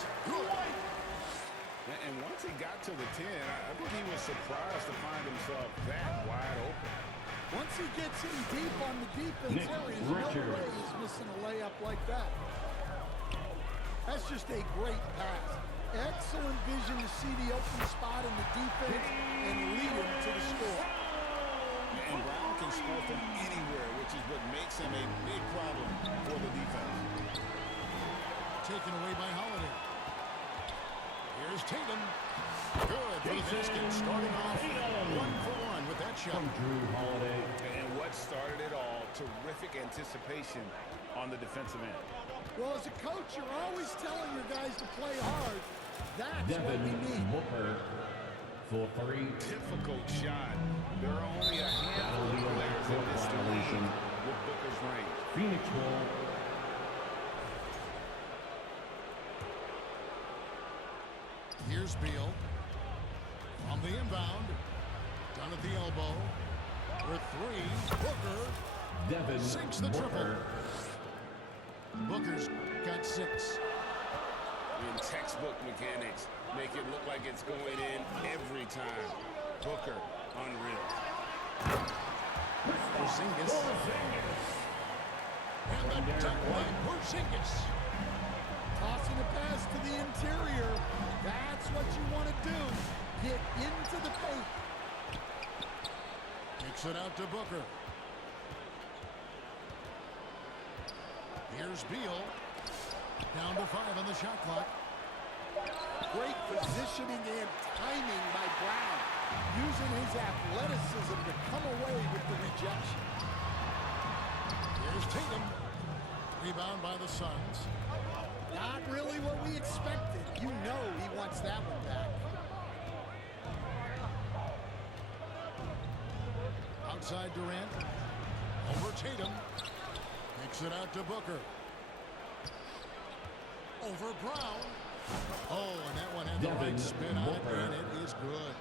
That's good. And once he got to the 10, I think he was surprised to find himself that wide open. Once he gets in deep on the defense areas, no way he's missing a layup like that. That's just a great pass. Excellent vision to see the open spot in the defense and lead him to the score. And Brown can score from anywhere, which is what makes him a big problem for the defense. Taken away by Holiday. Here's Tatum. Good for the basket, starting off 1-for-1 with that shot. From Drew Holiday. And what started it all, terrific anticipation on the defensive end. Well, as a coach, you're always telling your guys to play hard. That's Devin what we need. Booker for 3. Difficult shot. There are only a handful of players in this league with Booker's range. Phoenix ball. Here's Beal. From the inbound. Down at the elbow. For 3. Booker. Devin Sinks the triple. Booker's got 6. In textbook mechanics, make it look like it's going in every time. Booker, unreal. Porzingis. And the dunk by Porzingis. Tossing a pass to the interior. That's what you want to do. Get into the paint. Kicks it out to Booker. Here's Beal. Down to 5 on the shot clock. Great positioning and timing by Brown. Using his athleticism to come away with the rejection. Here's Tatum. Rebound by the Suns. Not really what we expected. You know he wants that one back. Outside Durant. Over Tatum. Kicks it out to Booker. Over Brown. Oh, and that one had the right spin on it, and it is good.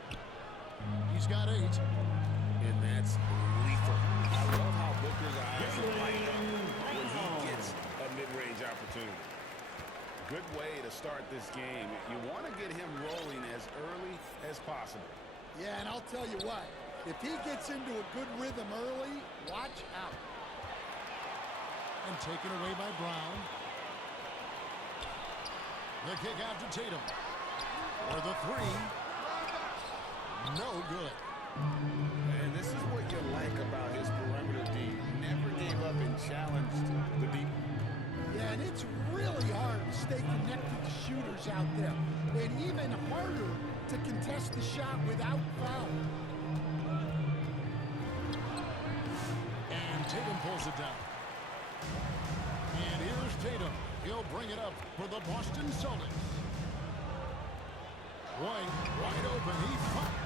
He's got 8. And that's lethal. I love how Booker's eyes light up when he gets a mid-range opportunity. Good way to start this game. You want to get him rolling as early as possible. Yeah, and I'll tell you what. If he gets into a good rhythm early, watch out. And taken away by Brown. The kick out to Tatum. For the 3. No good. And this is what you like about his perimeter D. Never gave up and challenged the deep. Yeah, and it's really hard to stay connected to shooters out there. And even harder to contest the shot without foul. And Tatum pulls it down. And here's Tatum. He'll bring it up for the Boston Celtics. White, wide open. He fires.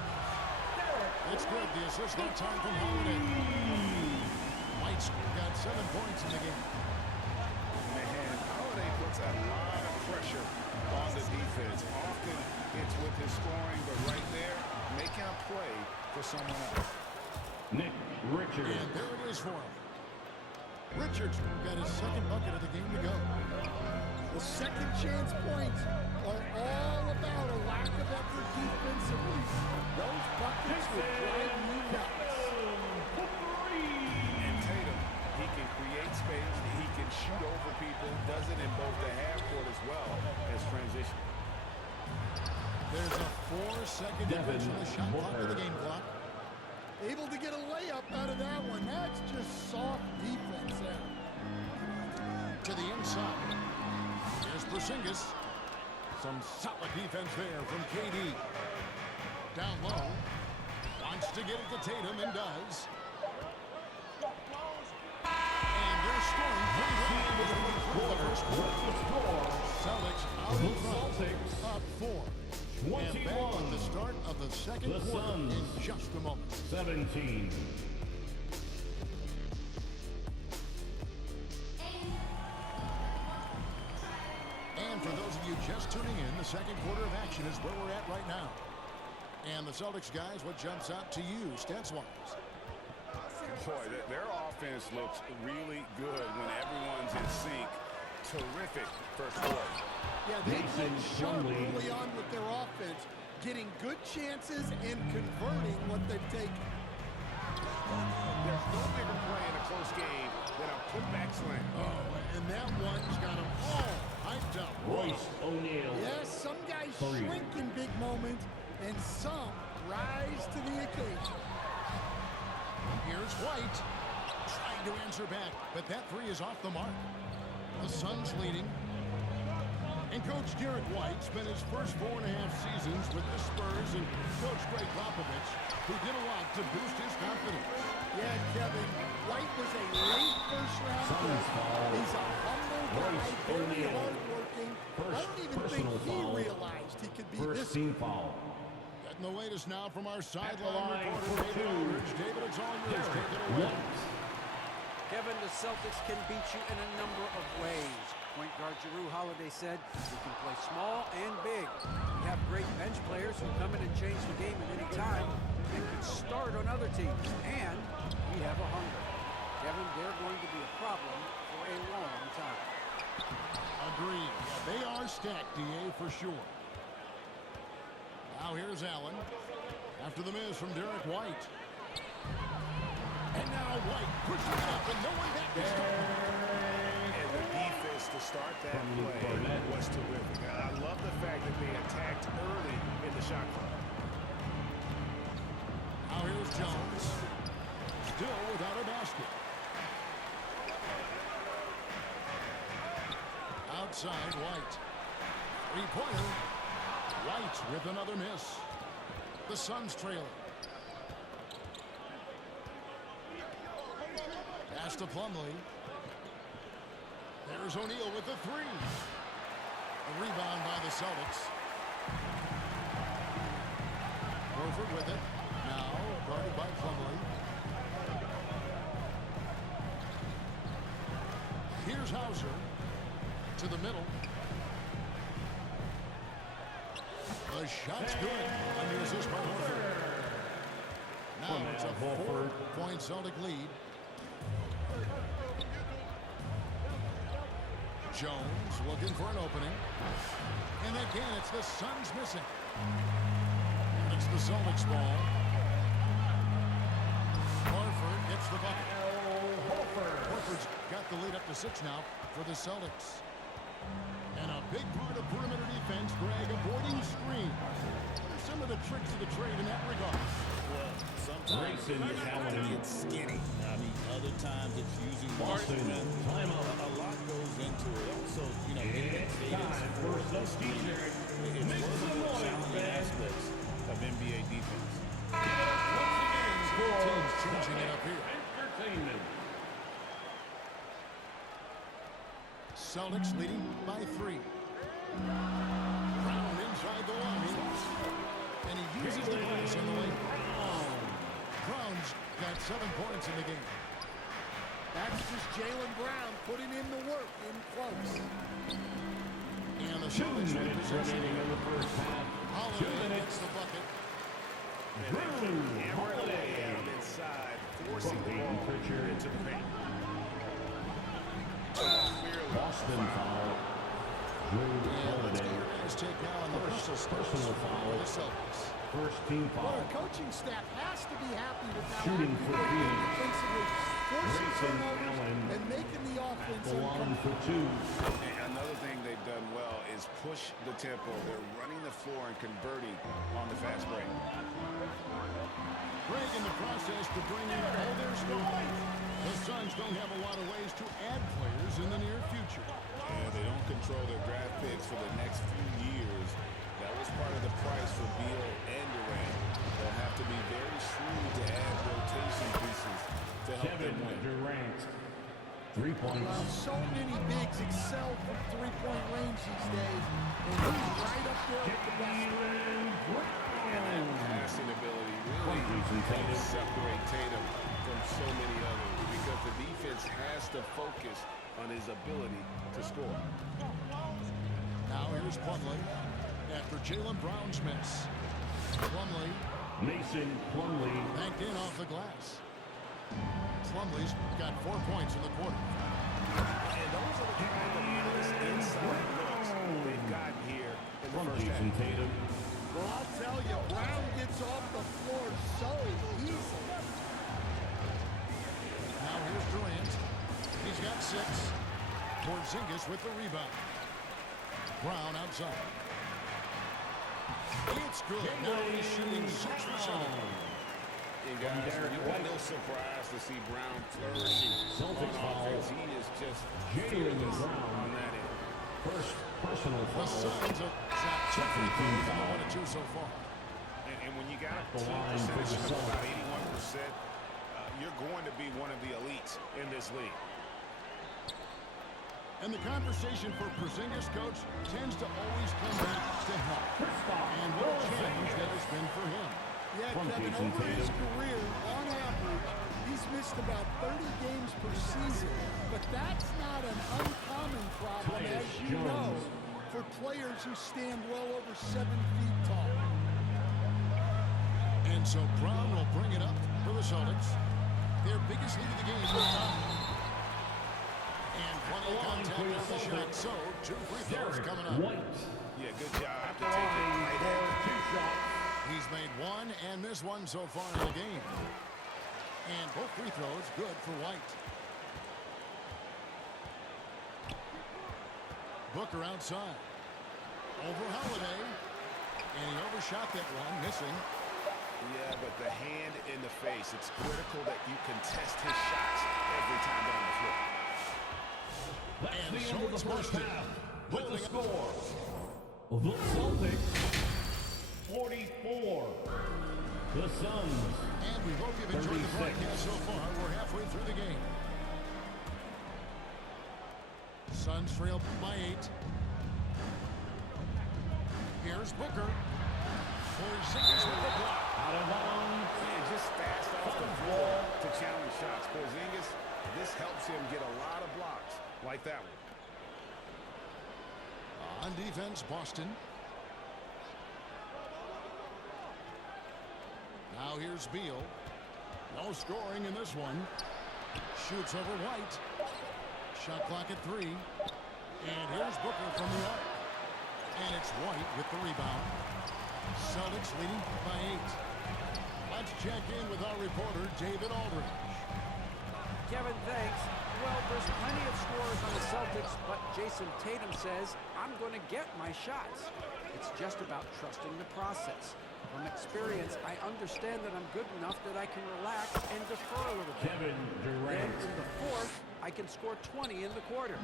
It's good. The assist that time from Holiday. White's got 7 points in the game. Man, Holiday puts a lot of pressure on the defense. Often it's with his scoring, but right there, making a play for someone else. Nick Richards. And there it is for him. Richards got his 2nd bucket of the game to go. The second chance points are all about a lack of effort defensively. Those buckets will drive you nuts. And Tatum, he can create space, he can shoot over people, does it in both the half court as well as transition. There's a 4-second difference from the shot clock to the game clock. Able to get a layup out of that one. That's just soft defense there. To the inside. Here's Porzingis. Some solid defense there from KD. Down low. Wants to get it to Tatum and does. And they're scoring pretty well the first quarter. Celtics out in front. Up 4. And back at the start of the second quarter in just a moment. 17. And for those of you just tuning in, the second quarter of action is where we're at right now. And the Celtics guys, what jumps out to you, stats-wise? Boy, their offense looks really good when everyone's in sync. terrific first quarter. Yeah, they Mason look sharp Plumlee. early on with their offense, getting good chances and converting what they've taken. There's no bigger play in a close game than a putback slam. Oh, and that one's got them all hyped up. Royce O'Neal. Yes, some guys Three. shrink in big moments, and some rise to the occasion. Here's White trying to answer back, but that three is off the mark. The Suns leading. And Coach Derek White spent his first 4.5 seasons with the Spurs and Coach Greg Popovich, who did a lot to boost his confidence. Yeah, Kevin, White was a late first-round Suns pick. foul. He's a humble guy, Royce very O'Neal. hardworking. I First don't even think personal he foul. realized he could be First this team foul. Getting the latest now from our At the sideline line reporter, for David two. Aldridge. David, it's all yours. Derek Take it away. White. Kevin, the Celtics can beat you in a number of ways. Point guard Jrue Holiday said, "We can play small and big. We have great bench players who come in and change the game at any time and can start on other teams. And we have a hunger." Kevin, they're going to be a problem for a long time. Agreed. Yeah, they are stacked, DA, for sure. Now here's Allen. After the miss from Derek White. And now White pushing it up and no one back to start. And the defense to start that From Luke play Barnett. was terrific. I love the fact that they attacked early in the shot clock. Now here's Jones. Still without a basket. Outside White. Three-pointer. White with another miss. The Suns trailing. Pass to Plumlee. There's O'Neal with the three. A rebound by the Celtics. Horford with it. Now guarded by Plumlee. Here's Hauser to the middle. The shot's good. Under assist by Horford. Now it's a Horford. 4-point Celtic lead. Jones looking for an opening. And again, it's the Suns missing. And it's the Celtics ball. Horford gets the bucket. Horford's got the lead up to 6 now for the Celtics. And a big part of perimeter defense, Greg, avoiding screens. What are some of the tricks of the trade in that regard? Well, sometimes Grayson Allen. it's skinny. I mean, other times it's using Boston, strength. timeout. A lot goes into it. Also, you know, getting It's cadence time for for those substitution. It's Make one of some the noise, challenging man. aspects of NBA defense. Teams changing it up here. Entertainment. Celtics leading by 3. Brown inside the line. And he uses the glass on the way. Brown's got 7 points in the game. That's just Jaylen Brown putting in the work in close. And the 2 Celtics with minutes possession. remaining in the first half. 2 Holiday minutes. gets the bucket. Drew Hammer it away Holiday. out inside, forcing the Payton ball Pritchard. into the paint. Boston foul. Drew Holiday. Let's take now on the Personal foul. for the Celtics. First team Well, foul. the coaching staff has to be happy with how Shooting for Phoenix. defensively, forcing Grayson turnovers Allen. and making the offense The line uncomfortable. for 2. And another thing they've done well is push the tempo. They're running the floor and converting on the fast break. Greg in the process to bring in all their stars. The Suns don't have a lot of ways to add players in the near future. Yeah, they don't control their draft picks for the next few years. That was part of the price for Beal and Durant. They'll have to be very shrewd to add rotation pieces to help Kevin them win. Durant. 3 points. Well, so many bigs excel from three-point range these days, and he's right up there with the best. And that passing ability really helps separate Tatum from so many others because the defense has to focus on his ability to score. Now here's Plumlee after Jaylen Brown's miss. Plumlee Mason Plumlee. banked in off the glass. Plumlee's got 4 points in the quarter. And those are the kind of nice inside looks they've gotten here in the From first Jason half. Tatum. Well, I'll tell you, Brown gets off the floor so easily. Now here's Durant. He's got 6. Porzingis with the rebound. Brown outside. It's good. Now he's shooting 6 for 7. And guys, you were no surprise to see Brown flourishing on Celtics foul. offense. He is just Jaylen fearless Brown. on that end. First personal The foul. Suns have shot 2 free throws and 1 or 2 so far. And when you got a The team line for percentage the of about Celtics. 81%, you're going to be one of the elites in this league. And the conversation for Porzingis, coach, tends to always come back to health. And what a challenge that has been for him. Yeah, From Kevin, Jason over his Tatum. career, on average, he's missed about 30 games per season. But that's not an uncommon problem, Tyus as you know, Jones. for players who stand well over 7 feet tall. And so Brown will bring it up for the Celtics. Their biggest lead of the game is 9. And plenty of contact with the shot. So 2 free throws Derek coming up. White. Yeah, good job to The take it line right for at 2 shots. He's made 1 and missed 1 so far in the game. And both free throws good for White. Booker outside. Over Holiday. And he overshot that one, missing. Yeah, but the hand in the face, it's critical that you contest his shots every time down the floor. That's And the so end of it's the first Boston. half. With the Building up. score, the Celtics 44. The Suns And we hope you've enjoyed the 36. broadcast so far. We're halfway through the game. Suns trail by 8. Here's Booker. Porzingis with the block. out of bounds. And just fast off the floor to challenge shots. Porzingis, this helps him get a lot of blocks like that one. On defense, Boston. Now here's Beal. No scoring in this one. Shoots over White. Shot clock at 3. And here's Booker from the arc. And it's White with the rebound. Celtics leading by 8. Let's check in with our reporter, David Aldridge. Kevin, thanks. Well, there's plenty of scores on the Celtics, but Jason Tatum says, I'm going to get my shots. It's just about trusting the process. From experience, I understand that I'm good enough that I can relax and defer a little bit. Kevin Then Durant. in the 4th, I can score 20 in the quarter.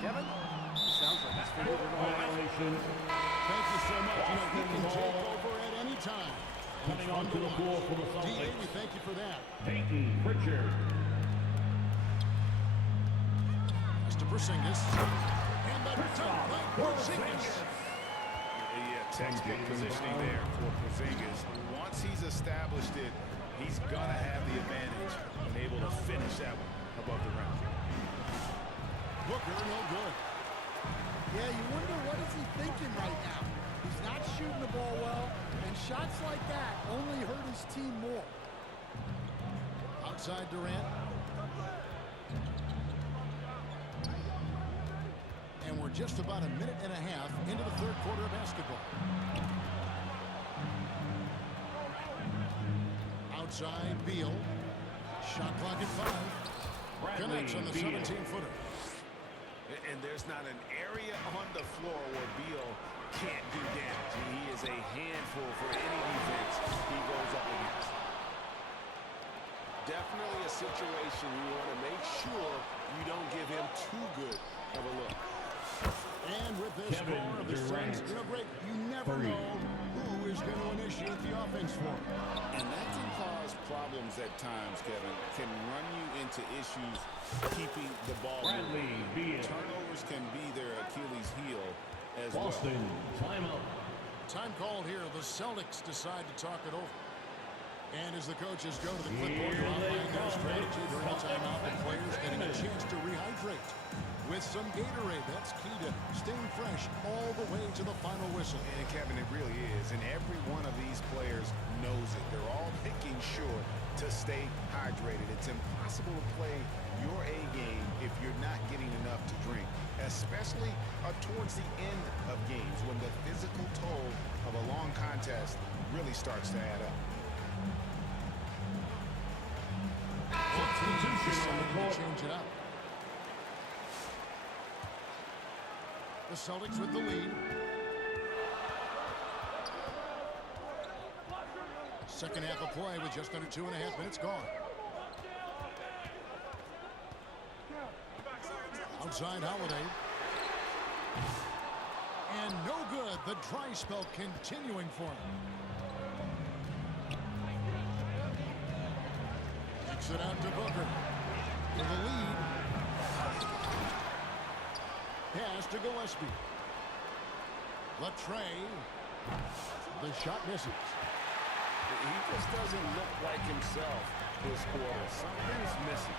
Kevin, it sounds like he's figured it all out. Violation. Thank you so much. You know, he can take over at any time. Coming onto the floor for the DA, we Celtics. thank you for that. Peyton Pritchard. Pass to Porzingis. And the dunk by Porzingis. Yeah, textbook positioning there for Porzingis. Once he's established it, he's going to have the advantage and able to finish that one above the rim. Booker, no good. Yeah, you wonder what is he thinking right now. He's not shooting the ball well, and shots like that only hurt his team more. Outside Durant. And we're just about a minute and a half into the 3rd quarter of basketball. Outside Beal. Shot clock at 5. Connects on the Beal. 17-footer. And there's not an area on the floor where Beal can't do damage. He is a handful for any defense he goes up against. Definitely a situation you want to make sure you don't give him too good of a look. And with this Kevin score of the Durant. Suns, you know, Greg, you never 3. know who is going to initiate the offense for him. And that can cause problems at times, Kevin. Can run you into issues keeping the ball Bradley moving. Beal. Turnovers can be their Achilles heel as well. Boston. Timeout. Time called here. The Celtics decide to talk it over. And as the coaches go to the clipboard to Here they outline their come. strategy during the timeout, the players getting a chance to rehydrate. with some Gatorade. That's key to staying fresh all the way to the final whistle. And Kevin, it really is. And every one of these players knows it. They're all making sure to stay hydrated. It's impossible to play your A game if you're not getting enough to drink, especially towards the end of games when the physical toll of a long contest really starts to add up. Substitution on the court. Change it up. The Celtics with the lead. Second half of play with just under 2.5 minutes gone. Outside Holiday. And no good. The dry spell continuing for him. Kicks it out to Booker. For the lead. Pass to Gillespie. Latrey. The shot misses. He just doesn't look like himself this quarter. Something's missing.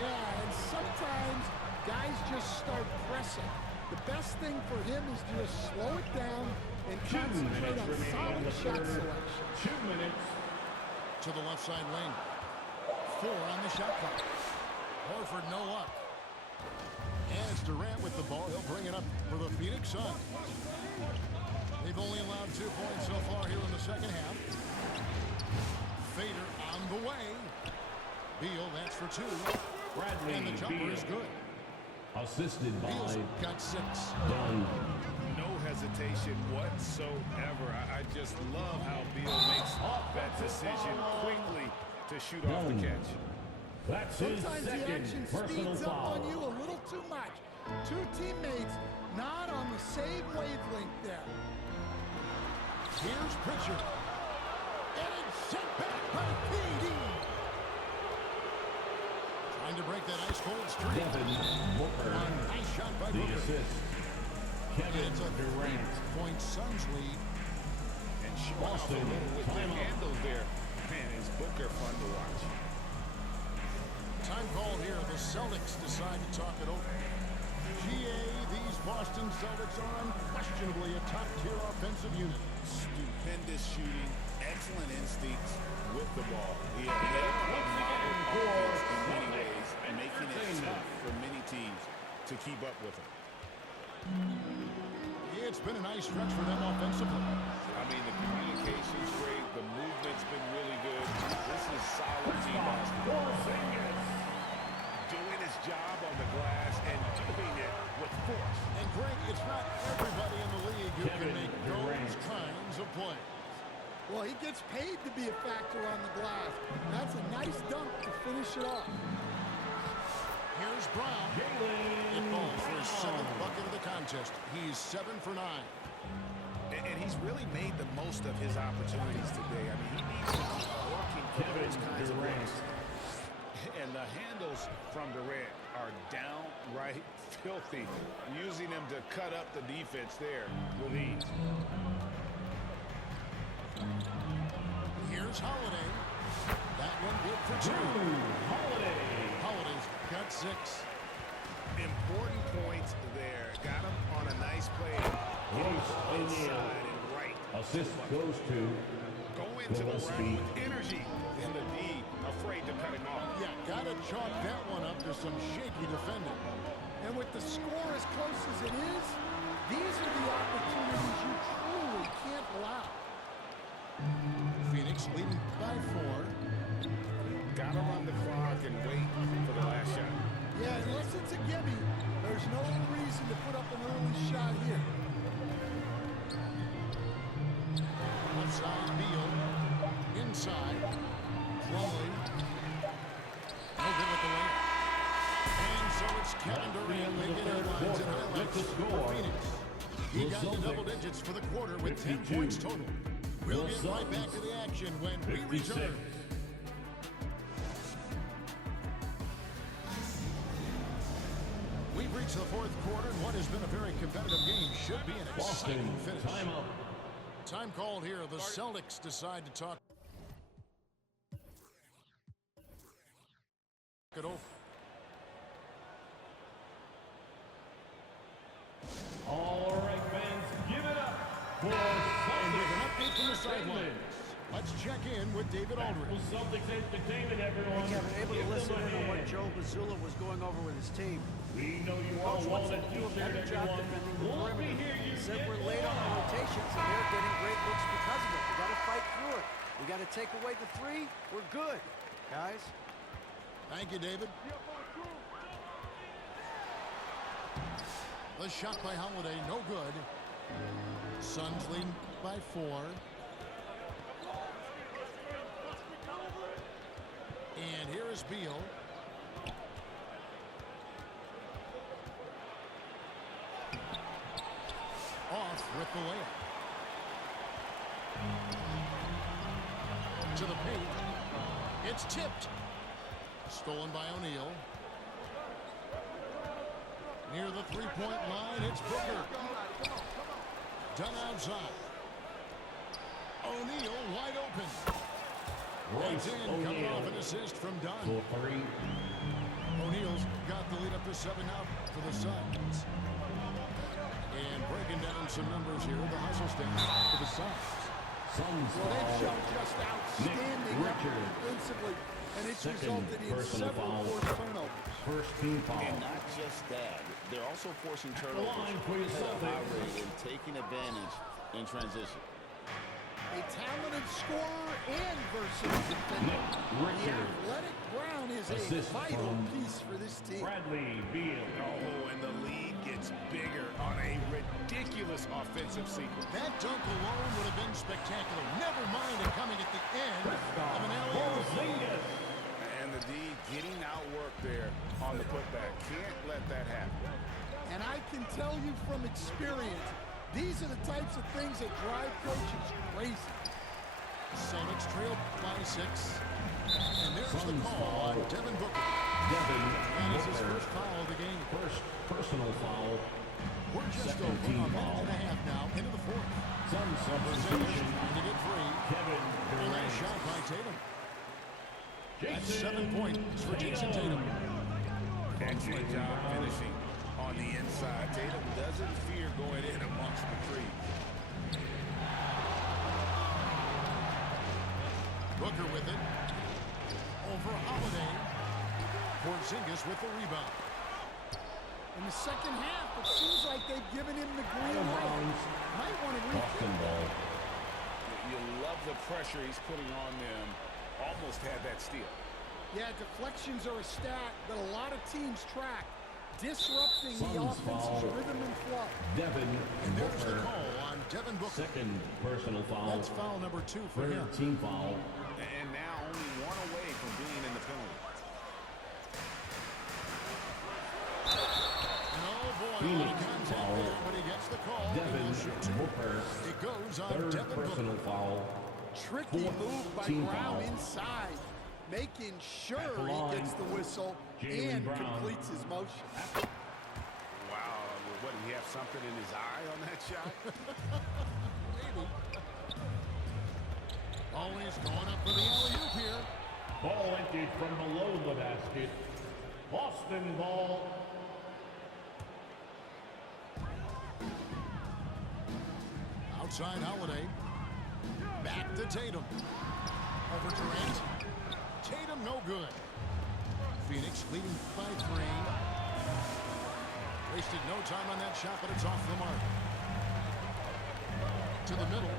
Yeah, and sometimes guys just start pressing. The best thing for him is to just slow it down and 2 concentrate minutes on remaining solid in the shot third. selection. 2 minutes. To the left side lane. 4 on the shot clock. Horford no luck. And it's Durant with the ball. He'll bring it up for the Phoenix Suns. They've only allowed 2 points so far here in the second half. Fader on the way. Beal, that's for 2. Bradley And the jumper Beal. is good. Assisted by Beal's got 6. Dunn. No hesitation whatsoever. I just love how Beal makes that decision quickly to shoot off the catch. That's his Sometimes the second action personal speeds up foul. on you a little too much. 2 teammates not on the same wavelength there. Here's Pritchard. And it's sent back by KD. Trying to break that ice-cold streak. Devin Booker. Nice shot by The Booker. assist. Kevin It's a Durant. 3-point Suns lead. And showing off a Boston, little with the timeout. handles there. Man, is Booker fun to watch. Time call here. The Celtics decide to talk it over. GA, these Boston Celtics are unquestionably a top-tier offensive unit. Stupendous shooting, excellent instincts with the ball. Yeah, Once again for offense in many Celtics ways, and making it entertainment. tough for many teams to keep up with them. Yeah, it's been a nice stretch for them offensively. I mean, the communication's great, the movement's been really good. This is solid team basketball. Doing his job on the glass and doing it with force. And Greg, it's not everybody in the league who Kevin can make Durant. those kinds of plays. Well, he gets paid to be a factor on the glass. That's a nice dunk to finish it off. Here's Brown. It falls for his 7th bucket of the contest. He's 7 for 9. And he's really made the most of his opportunities today. I mean, he needs to keep working for Kevin those kinds of Durant. looks. And the handles from Durant are downright filthy, using them to cut up the defense there with ease. Here's Holiday. That one good for 2. Holiday. Holiday's got 6. Important points there. Got him on a nice play. Royce O'Neal. Inside and right. Assist goes to Go into the Gillespie. round with energy. And the D afraid to cut him off. Yeah, gotta chalk that one up to some shaky defending. And with the score as close as it is, these are the opportunities you truly can't allow. Phoenix leading by 4. Gotta run the clock and wait for the last shot. Yeah, unless it's a gimme, there's no reason to put up an early shot here. Left side, Beal. Inside. Plumlee. No good with the lane. And so it's Kevin Durant making headlines and highlights for Phoenix. He got to double digits for the quarter with 10 points total. We'll get right back to the action when we 56. return. We've reached the 4th quarter, and what has been a very competitive game should be an Boston, exciting finish. timeout. Time called here. The Celtics decide to talk it over. sidelines. Let's check in with David Aldridge. Celtics Entertainment, everyone. Kevin, able to Give listen them a in on what hand. Joe Mazzulla was going over with his team. We know you all Coach want wants a them to do a better t-shirt, job everyone. defending the We'll be perimeter. here. He said we're late on the rotations, and they're getting great looks because of it. We got to fight through it. We got to take away the three. We're good, guys. Thank you, David. The shot by Holiday, no good. Suns leading by 4. And here is Beal. Off with the layup. To the paint. It's tipped. Stolen by O'Neal. Near the three-point line, it's Booker. Done outside. O'Neal wide open. Right in, coming off an assist from Dunn. For 3. O'Neal's got the lead up to 7 now for the Suns. And breaking down some numbers here, the hustle stats for the Suns. Suns Well, they've foul. shown just outstanding Nick effort Richards. defensively, and it's Second resulted in personal several foul. forced turnovers. First team foul. And not just that, they're also forcing turnovers line for your at a high Celtics. rate and taking advantage in transition. A talented scorer and versatile defender. Nick The Richards. athletic Brown is a Assist vital from piece for this team. Bradley Beal. Oh, and the lead gets bigger on a ridiculous offensive sequence. That dunk alone would have been spectacular. Never mind it coming at the end of an alley-oop. Porzingis. And the D getting outworked there on the putback. Can't let that happen. And I can tell you from experience, these are the types of things that drive coaches crazy. Celtics trail by 6. And there's the Suns call on foul. Devin Booker. Devin That is his Booker. first foul of the game. First personal foul. We're just Second over a team minute foul. and a half now into the 4th. Suns Porzingis substitution. trying to get free. Kevin And Durant. nice shot by Tatum. That's Jason 7 points for Jason Tatum. Excellent job finishing on the inside. Tatum doesn't fear going in amongst the trees. Booker with it. Over Holiday. Porzingis with the rebound. In the second half, it seems like they've given him the green light. Browns. Might want to reach. Boston ball. You love the pressure he's putting on them. Almost had that steal. Yeah, deflections are a stat that a lot of teams track, disrupting the Suns offense's foul. rhythm and flow. Devin And there's the Booker. call on Devin Booker. Second personal foul. That's foul number 2 for him. Third team foul. And now only one away from being in the penalty. And oh boy, a lot Phoenix of contact foul. there, but he gets the call. and Devin he'll shoot 2. Booker. It goes on Third Devin personal Booker. foul. Tricky Fourth move by team Brown foul. inside, making sure At the he line, gets the whistle Jaylen and Brown. completes his motion. Wow, what, did he have something in his eye on that shot? Maybe. Always going up for the alley-oop here. Ball emptied from below the basket. Boston ball. Outside Holiday. Back to Tatum. Over Durant. Tatum no good. Phoenix leading by 3. Wasted no time on that shot, but it's off the mark. To the middle.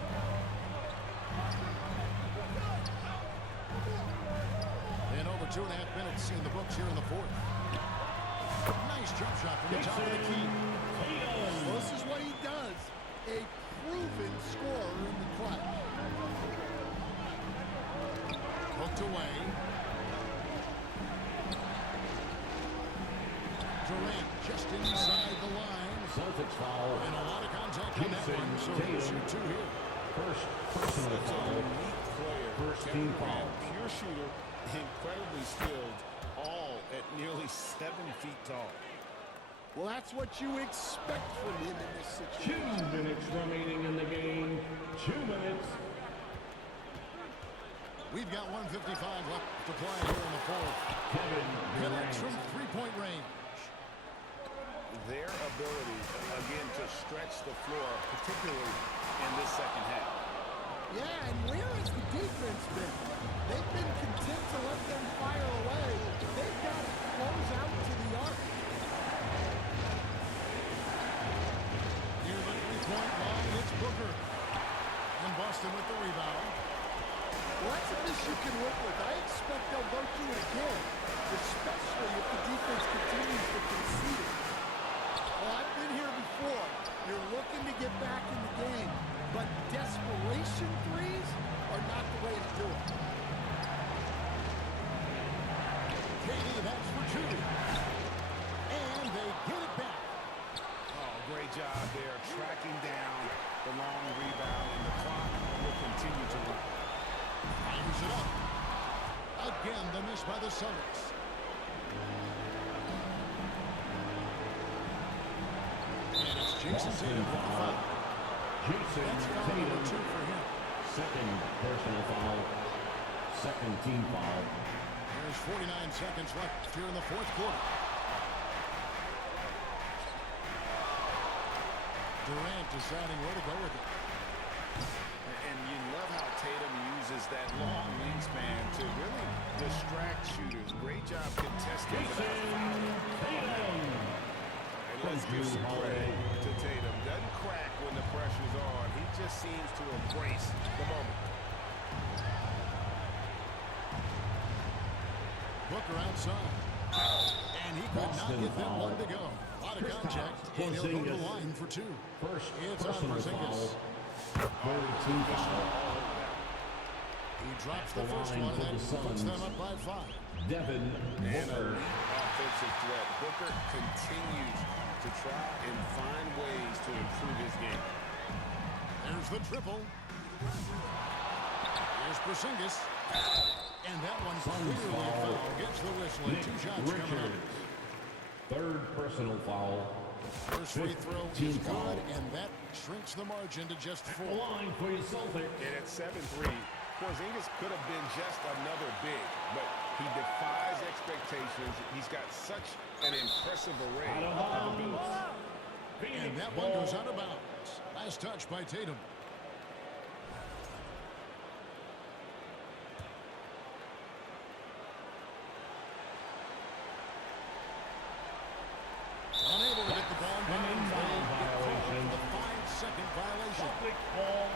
And over 2.5 minutes in the books here in the 4th. Nice jump shot from the top of the key. Well, this is what he does. A proven scorer in the clutch. Hooked away. Durant just inside the line. Celtics foul. And a lot of contact on that Jason one, so Tatum. he'll shoot 2 here. First personal Such a foul. unique player. First Kevin team Durant, foul. pure shooter, incredibly skilled, all at nearly 7 feet tall. Well, that's what you expect from him in this 2 situation. minutes remaining in the game. 2 minutes. We've got 1:55 left to play here in the 4th. Kevin Connects from Durant. three-point range. Their ability, again, to stretch the floor, particularly in this second half. Yeah, and where has the defense been? They've been content to let them fire away. They've got to close out to the arc. Near the three-point line, it's Booker. And Boston with the rebound. Well, that's a miss you can work with. I expect they'll go through it again, especially if the defense continues to concede it. Well, I've been here before. You're looking to get back in the game, but desperation threes are not the way to do it. KD, that's for two. And they get it back. Oh, great job there, tracking down the long rebound, and the clock will continue to run. Fires it up. Again, the miss by the Celtics. And it's Jason Tatum with the foul. Jason That's foul number 2 Tatum, for him. second personal foul, second team foul. There's 49 seconds left here in the fourth quarter. Durant deciding where to go with it. And you love how Tatum uses that long wingspan to really distract shooters. Great job contesting. And let's give some credit to Tatum. Doesn't crack when the pressure's on. He just seems to embrace the moment. Booker outside. And he could not get that one to go. A lot of contact, and he'll go to the line for two. First It's on personal Porzingis. foul, third team foul. He drops the The first line one, for and the that puts Suns. them up by 5. Devin And Booker. offensive threat. Booker continues to try and find ways to improve his game. There's the triple. Here's Porzingis. And that one clearly a foul. Gets the whistle, and Nick 2 shots coming up. Richards. Third personal foul. First free throw Team is foul. good, and that shrinks the margin to just 4. The line for your Celtics. And at 7-3, Porzingis could have been just another big, but he defies expectations. He's got such an impressive array Out of of bounds. abilities. And that one goes out of bounds. Last touch by Tatum. Unable to get the ball in bounds. Inbound They get called violation. for the 5-second violation. Celtics ball.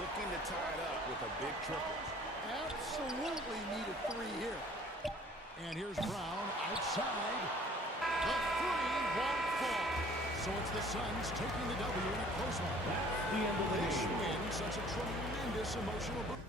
Looking to tie it up with a big triple. Absolutely need a 3 here. And here's Brown outside. The 3 won't fall. So it's the Suns taking the W in a close one. That's the end of the This game. win, such a tremendous emotional boost.